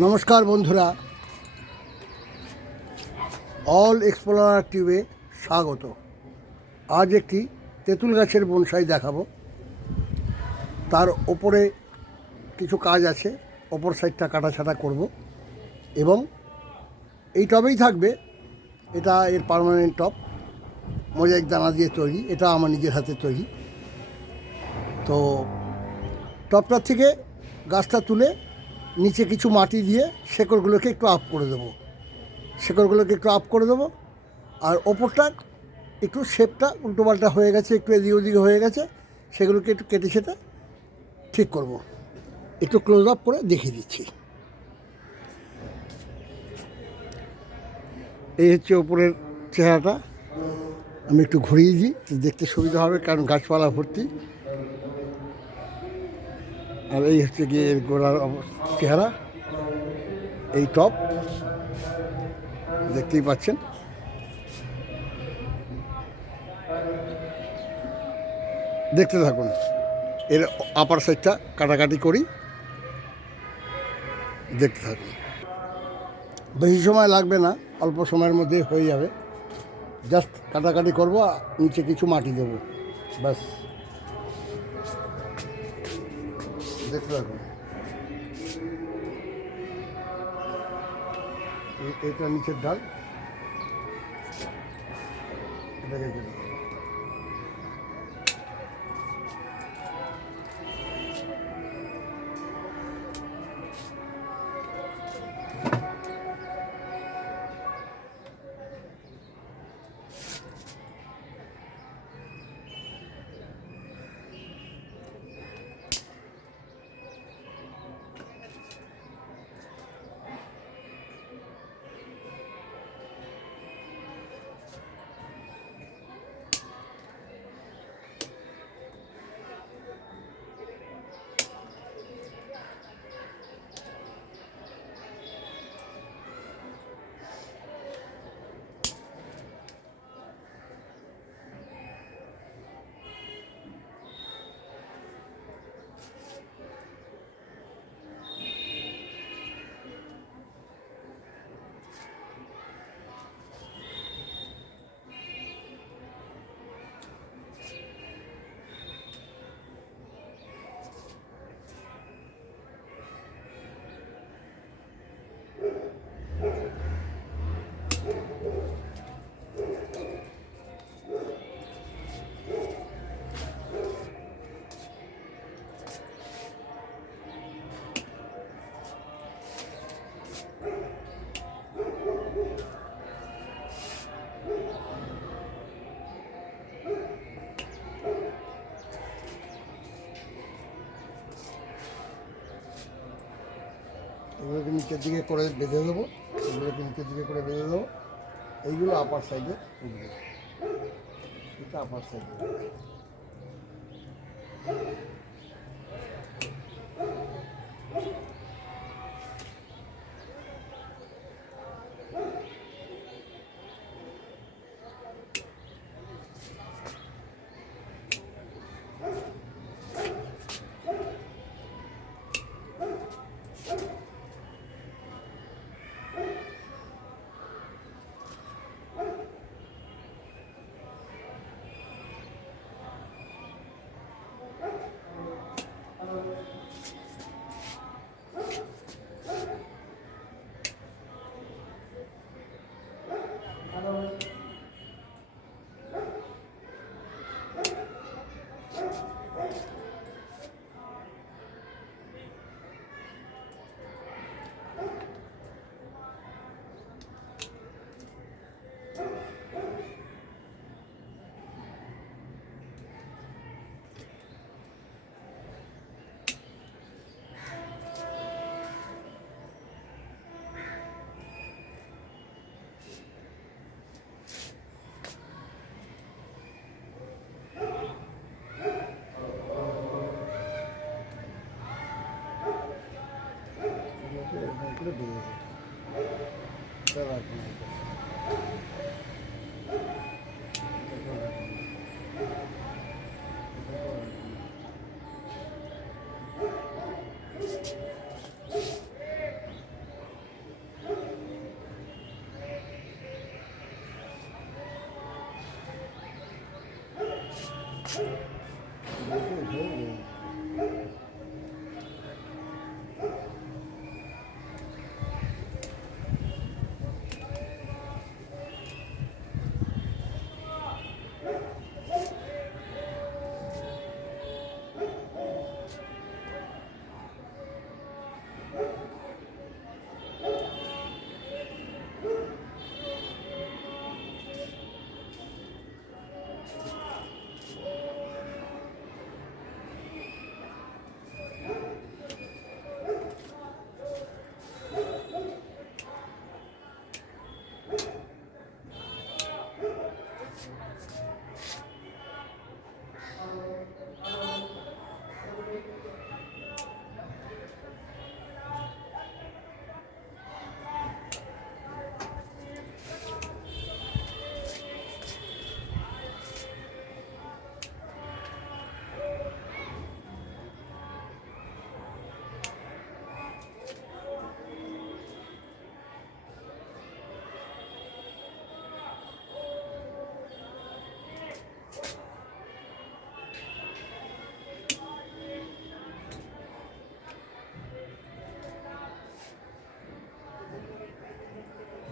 নমস্কার বন্ধুরা, all explorer টিউবে স্বাগত। আজ একটি তেঁতুল গাছের বনসাই দেখাবো। তার ওপরে কিছু কাজ আছে, ওপর সাইডটা কাটাছাটা করব এবং এই টবেই থাকবে। এটা এর পার্মানেন্ট টব, মোজাইক দানা দিয়ে তৈরি। এটা আমার নিজের হাতে তৈরি। তো টবটার থেকে গাছটা তুলে নিচে কিছু মাটি দিয়ে শেকড়গুলোকে একটু আপ করে দেবো আর ওপরটা একটু শেপটা উল্টোপাল্টা হয়ে গেছে, একটু এদিকে ওদিকে হয়ে গেছে, সেগুলোকে একটু কেটে সেটে ঠিক করব। একটু ক্লোজ আপ করে দেখিয়ে দিচ্ছি। এই হচ্ছে ওপরের চেহারাটা। আমি একটু ঘুরিয়ে দিই, দেখতে সুবিধা হবে, কারণ গাছপালা ভর্তি। আর এই হচ্ছে গিয়ে এর গোড়ার চেহারা। এই টপ দেখতেই পাচ্ছেন। দেখতে থাকুন, এর আপার সাইডটা কাটাকাটি করি, দেখতে থাকুন। বেশি সময় লাগবে না, অল্প সময়ের মধ্যে হয়ে যাবে। জাস্ট কাটাকাটি করবো, নিচে কিছু মাটি দেবো, ব্যাস। দেখতে থাকুন। এটা নিচের ডাল, এটাকে কেটে দেবো। এগুলোকে নিচের দিকে করে বেঁধে দেবো, এইগুলো আপার সাইডে উঠবে। এটা আপার সাইডে উঠবে। করে বেরিয়ে যেত।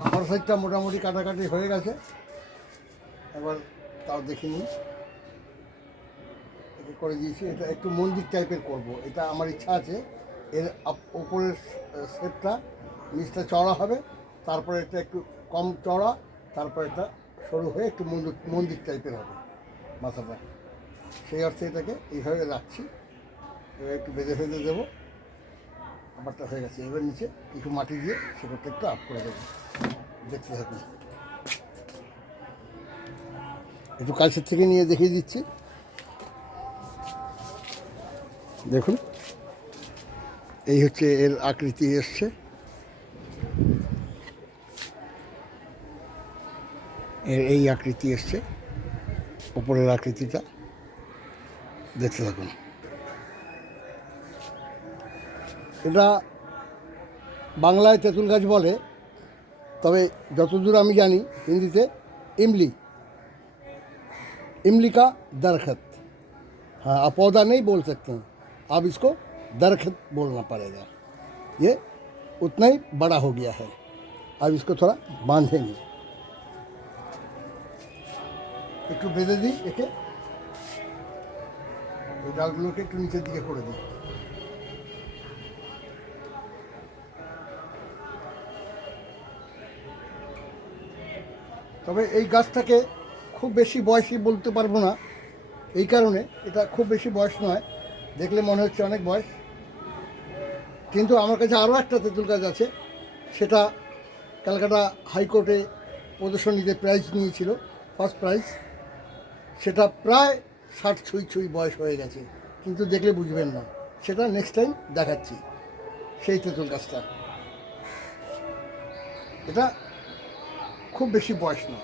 আমার সাইডটা মোটামুটি কাটাকাটি হয়ে গেছে, এবার তাও দেখিনি এটা করে দিয়েছি। এটা একটু মন্দির টাইপের করব, এটা আমার ইচ্ছা আছে। এর ওপরের শেপটা নিচটা চড়া হবে, তারপরে এটা একটু কম চড়া, তারপরে এটা সরু হয়ে একটু মন্দির টাইপের হবে মাথাটা। সেই অর্থে এটাকে এইভাবে রাখছি। এবার একটু বেঁধে ফেঁধে দেবো, আমারটা হয়ে গেছে। এবার নিচে কিছু মাটি দিয়ে সেটা একটু আপ করে দেবো। দেখতে থাকুন, একটু কাছের থেকে নিয়ে দেখিয়ে দিচ্ছি। দেখুন, এই হচ্ছে এর আকৃতি এসছে। এর এই আকৃতি এসছে, ওপরের আকৃতিটা দেখতে থাকুন। এটা বাংলায় তেঁতুল গাছ বলে, তবে যতদূর আমি জানি হিন্দিতে इमली, इमली का दरख्त। हाँ, आप पौधा नहीं बोल सकते हैं, आप इसको दरख्त बोलना पड़ेगा। ये उतना ही बड़ा हो गया है। अब इसको थोड़ा बांधेंगे, একটু বেঁধে দিই একে, এই ডালগুলোকে একটু নিচের দিকে করে দিই। তবে এই গাছটাকে খুব বেশি বয়সী বলতে পারবো না, এই কারণে এটা খুব বেশি বয়স নয়, দেখলে মনে হচ্ছে অনেক বয়স। কিন্তু আমার কাছে আরও একটা তেঁতুল গাছ আছে, সেটা ক্যালকাটা হাইকোর্টে প্রদর্শনীতে প্রাইজ নিয়েছিল, ফার্স্ট প্রাইজ। সেটা প্রায় 60 ছুঁই বয়স হয়ে গেছে, কিন্তু দেখলে বুঝবেন না। সেটা নেক্সট টাইম দেখাচ্ছি, সেই তেঁতুল গাছটা। এটা খুব বেশি বয়স না,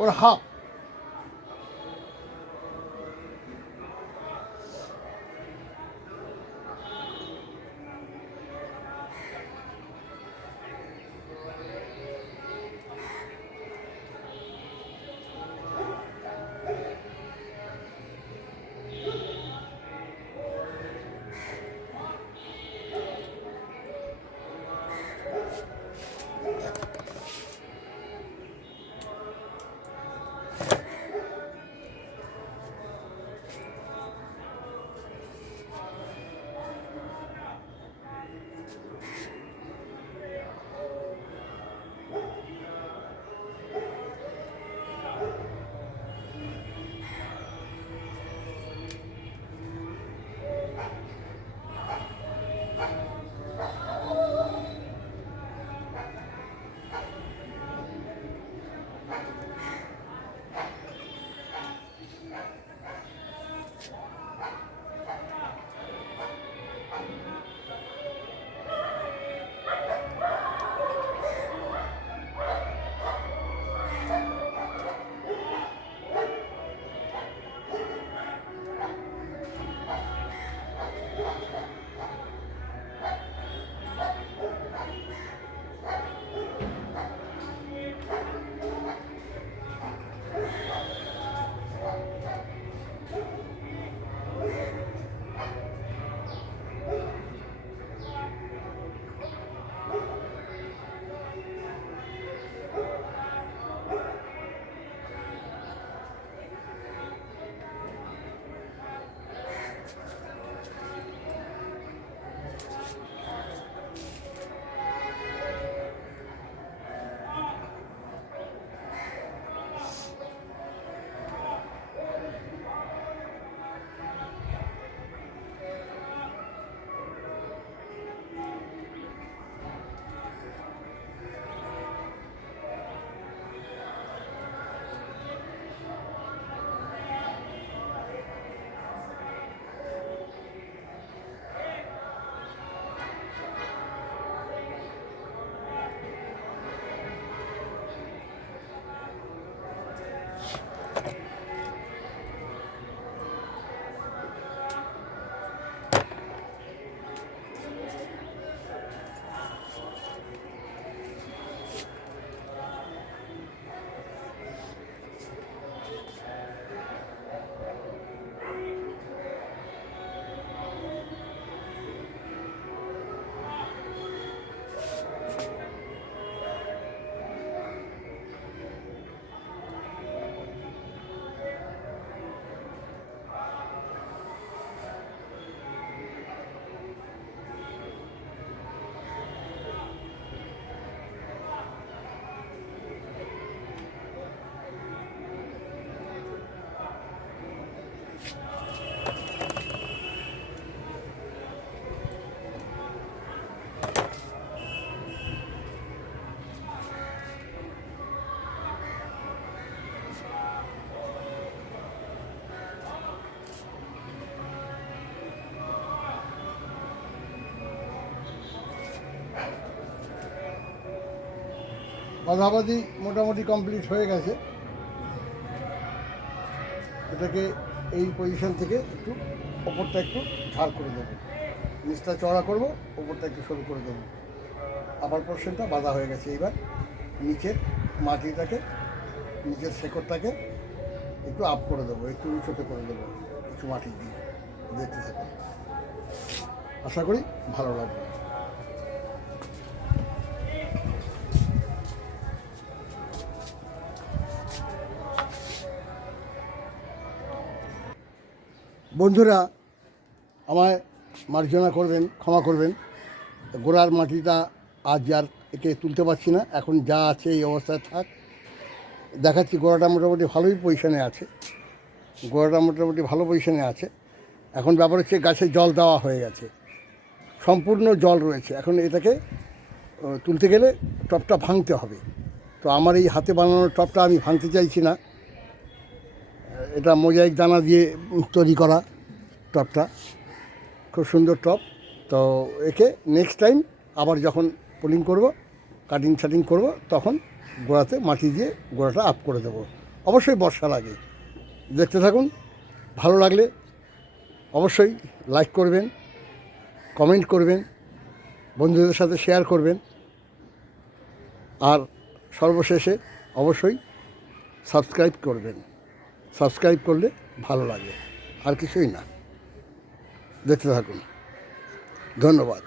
ওর হাফ। বাঁধাবাঁধি মোটামুটি কমপ্লিট হয়ে গেছে। এটাকে এই পজিশন থেকে একটু ওপরটা একটু ঝাড় করে দেবো, নিচটা চড়া করবো, ওপরটা একটু সরু করে দেবো। আপার পোর্শনটা বাঁধা হয়ে গেছে। এবার নিচের মাটিটাকে, নিচের শেকড়টাকে একটু আপ করে দেবো, একটু উঁচুতে করে দেবো একটু মাটি দিয়ে। দেখতে থাকুন, আশা করি ভালো লাগবে। বন্ধুরা, আমায় মার্জনা করবেন, ক্ষমা করবেন। গোড়ার মাটিটা আজ আর একে তুলতে পারছি না, এখন যা আছে এই অবস্থায় থাক। দেখাচ্ছি গোড়াটা মোটামুটি ভালোই পজিশনে আছে, গোড়াটা মোটামুটি ভালো পজিশনে আছে। এখন ব্যাপার হচ্ছে গাছে জল দেওয়া হয়ে গেছে, সম্পূর্ণ জল রয়েছে। এখন এটাকে তুলতে গেলে টবটা ভাঙতে হবে। তো আমার এই হাতে বানানোর টবটা আমি ভাঙতে চাইছি না। এটা মোজাইক দানা দিয়ে তৈরি করা টবটা, খুব সুন্দর টব। তো একে নেক্সট টাইম আবার যখন পোলিং করব, কাটিং ছাটিং করব, তখন গোড়াতে মাটি দিয়ে গোড়াটা আপ করে দেবো, অবশ্যই বর্ষার আগে। দেখতে থাকুন, ভালো লাগলে অবশ্যই লাইক করবেন, কমেন্ট করবেন, বন্ধুদের সাথে শেয়ার করবেন, আর সর্বশেষে অবশ্যই সাবস্ক্রাইব করবেন। সাবস্ক্রাইব করলে ভালো লাগে, আর কিছুই না। দেখতে থাকুন, ধন্যবাদ।